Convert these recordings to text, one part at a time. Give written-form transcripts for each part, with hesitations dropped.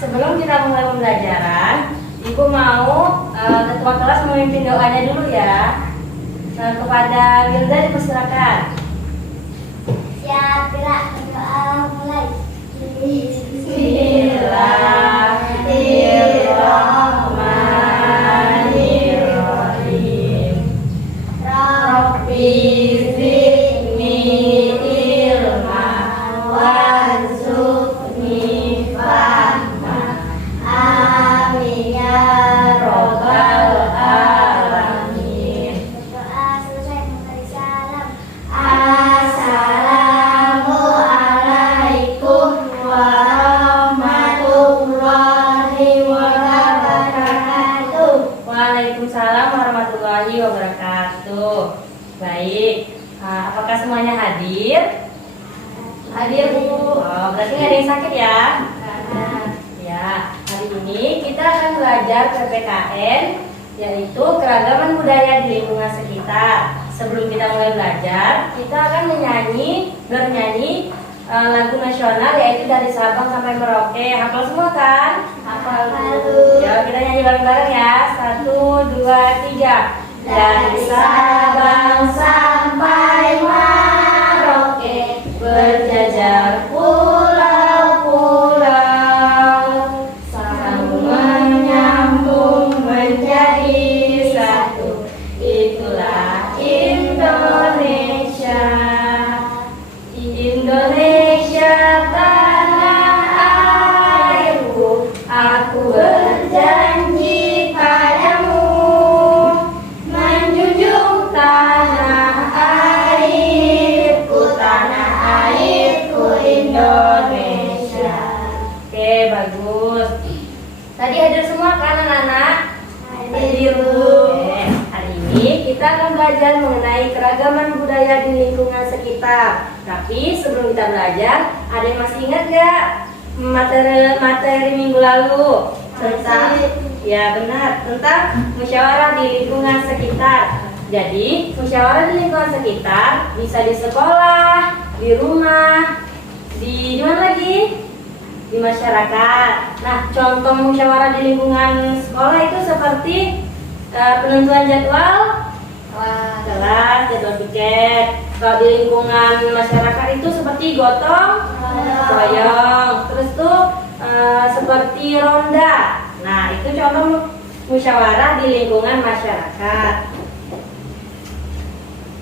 sebelum kita mulai pembelajaran, Ibu mau ketua kelas memimpin doanya dulu ya. Kepada Wilda dipersilakan. Siap, gerak, berdoa, mulai. Bismillahirrahmanirrahim. Rabbi zidni ilma warzuqni fahma. Amin ya robbal alamin. Berdoa selesai memberi salam. Assalamualaikum warahmatullahi wabarakatuh. Waalaikumsalam warahmatullahi wabarakatuh. Baik, apakah semuanya hadir? Hadir Bu. Oh, berarti nggak ada yang sakit ya? Ya, hari ini kita akan belajar PPKN, yaitu keragaman budaya di lingkungan sekitar. Sebelum kita mulai belajar, kita akan bernyanyi lagu nasional, yaitu dari Sabang sampai Merauke. Hafal semua kan? Hafal. Ya, kita nyanyi bareng-bareng ya. 1, 2, 3. Dari Sabang sampai Merauke, berjajar pulau-pulau, sambung menyambung menjadi satu. Itulah Indonesia. Indonesia tanah airku, aku berjanji padamu, menjunjung tanah airku Indonesia. Oke, bagus. Tadi hadir semua kan anak-anak? Hadir Bu. Hari ini kita akan belajar mengenai keragaman budaya di lingkungan sekitar. Tapi sebelum kita belajar, ada yang masih ingat gak materi minggu lalu tentang tentang musyawarah di lingkungan sekitar. Jadi musyawarah di lingkungan sekitar bisa di sekolah, di rumah, di mana lagi? Di masyarakat. Nah, contoh musyawarah di lingkungan sekolah itu seperti penentuan jadwal kelas, jadwal piket. Kalau di lingkungan masyarakat itu seperti gotong royong, terus tuh seperti ronda. Nah, itu contoh musyawarah di lingkungan masyarakat.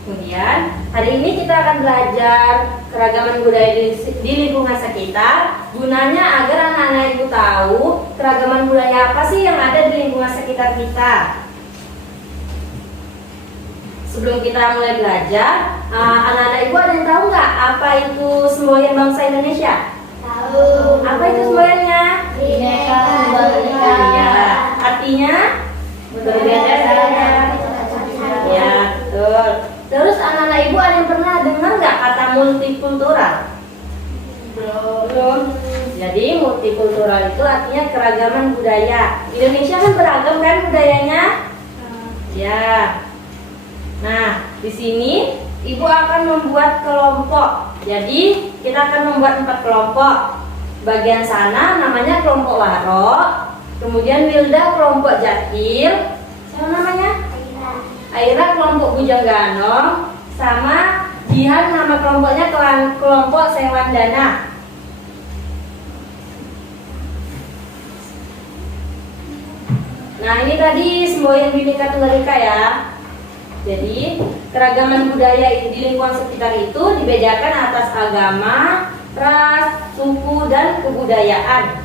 Kemudian hari ini kita akan belajar keragaman budaya di lingkungan sekitar. Gunanya agar anak-anak ibu tahu keragaman budaya apa sih yang ada di lingkungan sekitar kita. Sebelum kita mulai belajar, anak-anak ibu ada yang tahu nggak apa itu semboyan bangsa Indonesia? Tahu. Apa itu semboyannya? Bineka Tunggal Ika. Iya, artinya berbeda-beda. Ya, betul. Terus anak-anak ibu ada yang pernah dengar nggak kata multikultural? Belum. Jadi multikultural itu artinya keragaman budaya. Indonesia kan beragam kan budayanya? Ya. Nah, di sini ibu akan membuat kelompok. Jadi kita akan membuat 4 kelompok. Bagian sana namanya kelompok Waro. Kemudian Wilda kelompok Jakil. Siapa namanya? Aira kelompok Bujang Ganong. Sama Jihan nama kelompoknya kelompok Sewandana. Nah, ini tadi semboyan Bhinneka Tunggal Ika ya. Jadi keragaman budaya di lingkungan sekitar itu dibedakan atas agama, ras, suku, dan kebudayaan.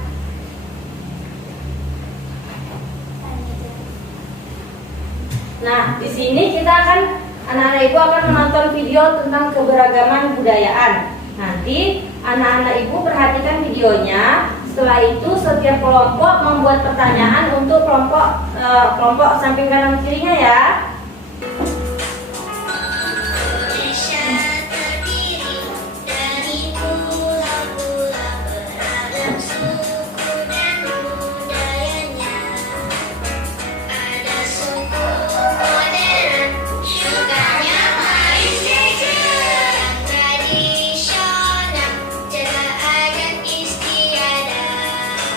Nah, di sini anak-anak ibu akan menonton video tentang keberagaman budayaan. Nanti anak-anak ibu perhatikan videonya. Setelah itu setiap kelompok membuat pertanyaan untuk kelompok samping kanan kirinya ya. Indonesia terdiri dari pulau-pulau beragam suku dan budayanya. Ada suku modern, sukanya main gadget. Yang tradisional, jaga adat istiadat.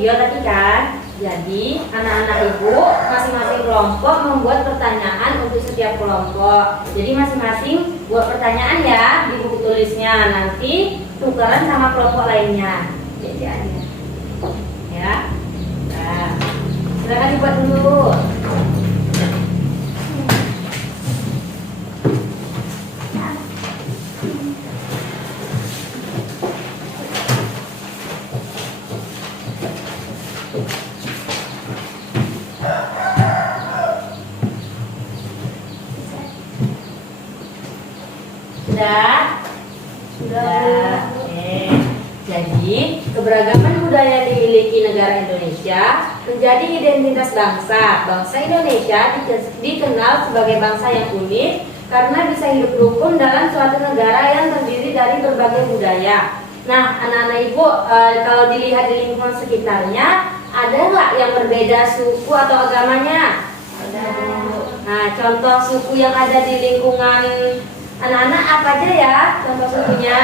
video tadi kan. Jadi anak-anak ibu masing-masing kelompok membuat pertanyaan untuk setiap kelompok. Jadi masing-masing buat pertanyaan ya di buku tulisnya. Nanti tukaran sama kelompok lainnya. Jadiannya. Ya. Nah, silakan dibuat dulu. Sudah? Sudah. Oke. Jadi, keberagaman budaya yang dimiliki negara Indonesia menjadi identitas bangsa. Bangsa Indonesia dikenal sebagai bangsa yang unik karena bisa hidup rukun dalam suatu negara yang terdiri dari berbagai budaya. Nah, anak-anak ibu, kalau dilihat di lingkungan sekitarnya, ada nggak yang berbeda suku atau agamanya? Ada. Nah, contoh suku yang ada di lingkungan anak-anak apa aja ya? Contoh sukunya?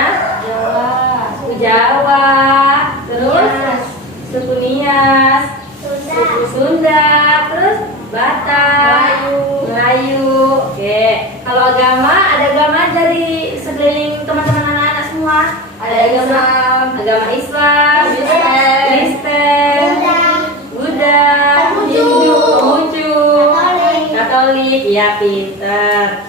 Jawa. Suku Jawa, terus suku Nias, suku Sunda, terus Batak, Melayu. Oke. Kalau agama, ada agama dari sekeliling teman-teman anak-anak semua. Ada agama Islam, Kristen, Buddha, Hindu, Konghucu, Katolik. Ya, pinter.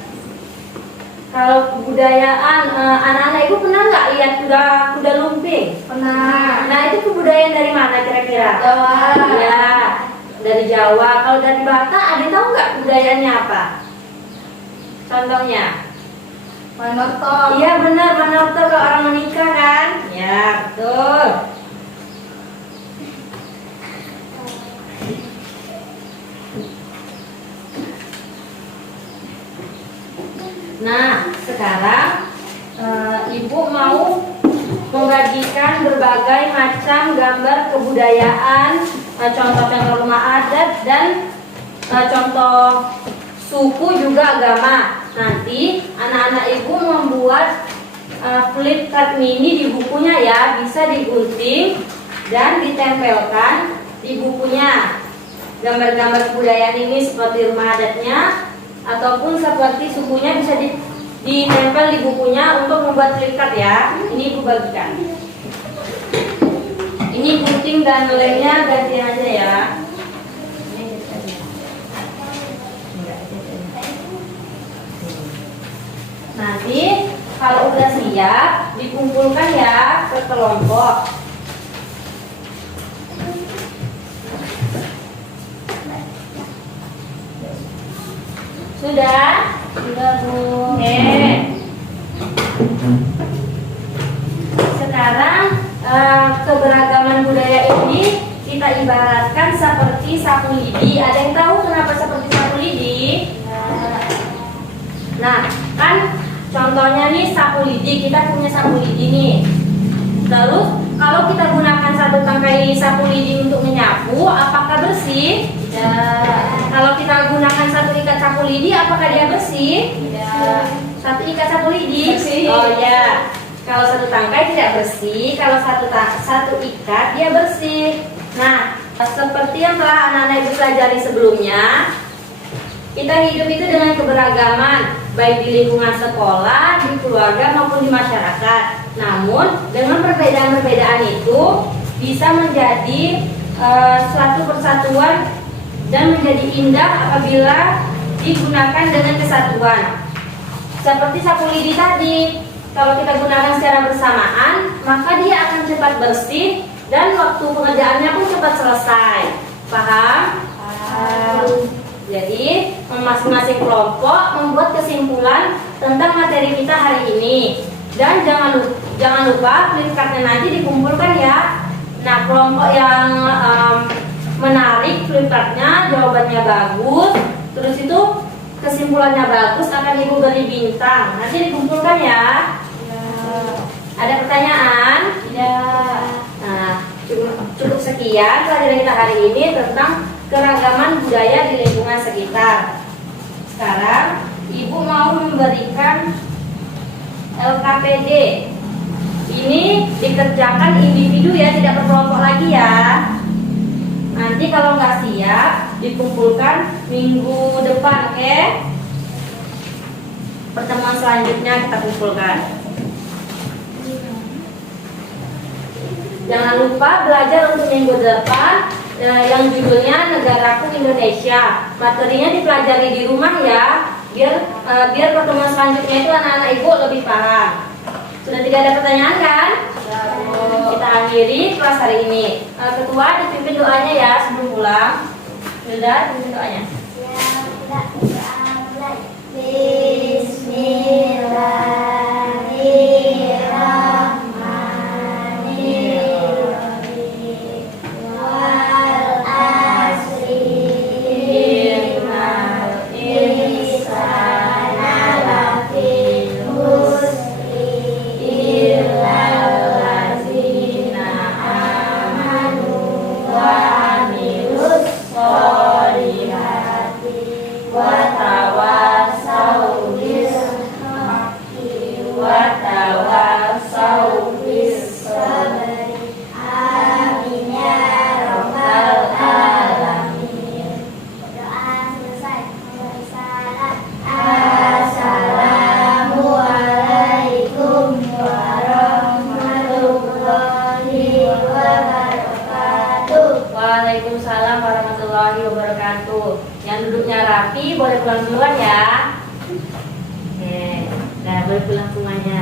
Kalau kebudayaan, anak-anak ibu pernah nggak lihat kuda lumping? Pernah. Nah, itu kebudayaan dari mana kira-kira? Jawa. Ya, dari Jawa. Kalau dari Batak, ada tahu nggak kebudayaannya apa? Contohnya? Manoto. Iya benar, manoto kalau orang menikah kan? Ya, betul. Nah, sekarang ibu mau membagikan berbagai macam gambar kebudayaan, contoh-contoh rumah adat dan contoh suku juga agama. Nanti anak-anak ibu membuat flip card mini di bukunya ya, bisa digunting dan ditempelkan di bukunya. Gambar-gambar kebudayaan ini seperti rumah adatnya ataupun seperti sukunya bisa ditempel di bukunya untuk membuat flip card ya. Ini ibu bagikan. Ini gunting dan lemnya gantian aja ya. Nanti kalau udah siap dikumpulkan ya ke kelompok. Sudah? Sudah, Bu. Oke. Sekarang keberagaman budaya ini kita ibaratkan seperti sapu lidi. Ada yang tahu kenapa seperti sapu lidi? Nah, kan contohnya nih sapu lidi. Kita punya sapu lidi nih. Terus kalau kita gunakan satu tangkai sapu lidi untuk menyapu, apakah bersih? Tidak. Kalau kita gunakan satu ikat sapu lidi, apakah dia bersih? Tidak. Satu ikat sapu lidi? Bersih. Oh ya. Kalau satu tangkai tidak bersih, kalau satu ikat dia bersih. Nah, seperti yang telah anak-anak ibu pelajari sebelumnya, kita hidup itu dengan keberagaman, baik di lingkungan sekolah, di keluarga maupun di masyarakat. Namun dengan perbedaan-perbedaan itu bisa menjadi suatu persatuan dan menjadi indah apabila digunakan dengan kesatuan. Seperti sapu lidi tadi, kalau kita gunakan secara bersamaan, maka dia akan cepat bersih dan waktu pengerjaannya pun cepat selesai. Paham? Jadi masing-masing kelompok membuat kesimpulan tentang materi kita hari ini. Dan jangan lupa flip cardnya nanti dikumpulkan ya. Nah, kelompok yang menarik flip cardnya, jawabannya bagus, terus itu kesimpulannya bagus, akan ibu beri bintang. Nanti dikumpulkan ya. Ada pertanyaan? Ya. Nah, cukup sekian pelajaran kita hari ini tentang keragaman budaya di lingkungan sekitar. Sekarang ibu mau memberikan LKPD. Ini dikerjakan individu ya, tidak berkelompok lagi ya. Nanti kalau nggak siap dikumpulkan minggu depan, oke? Pertemuan selanjutnya kita kumpulkan. Jangan lupa belajar untuk minggu depan yang judulnya Negaraku Indonesia. Materinya dipelajari di rumah ya, biar pertemuan selanjutnya itu anak-anak ibu lebih paham. Sudah tidak ada pertanyaan kan? Kita akhiri kelas hari ini. Ketua dipimpin doanya ya sebelum pulang. Sudah dipimpin doanya. Waalaikumsalam warahmatullahi wabarakatuh. Yang duduknya rapi boleh pulang duluan ya. Oke, nah boleh pulang semuanya.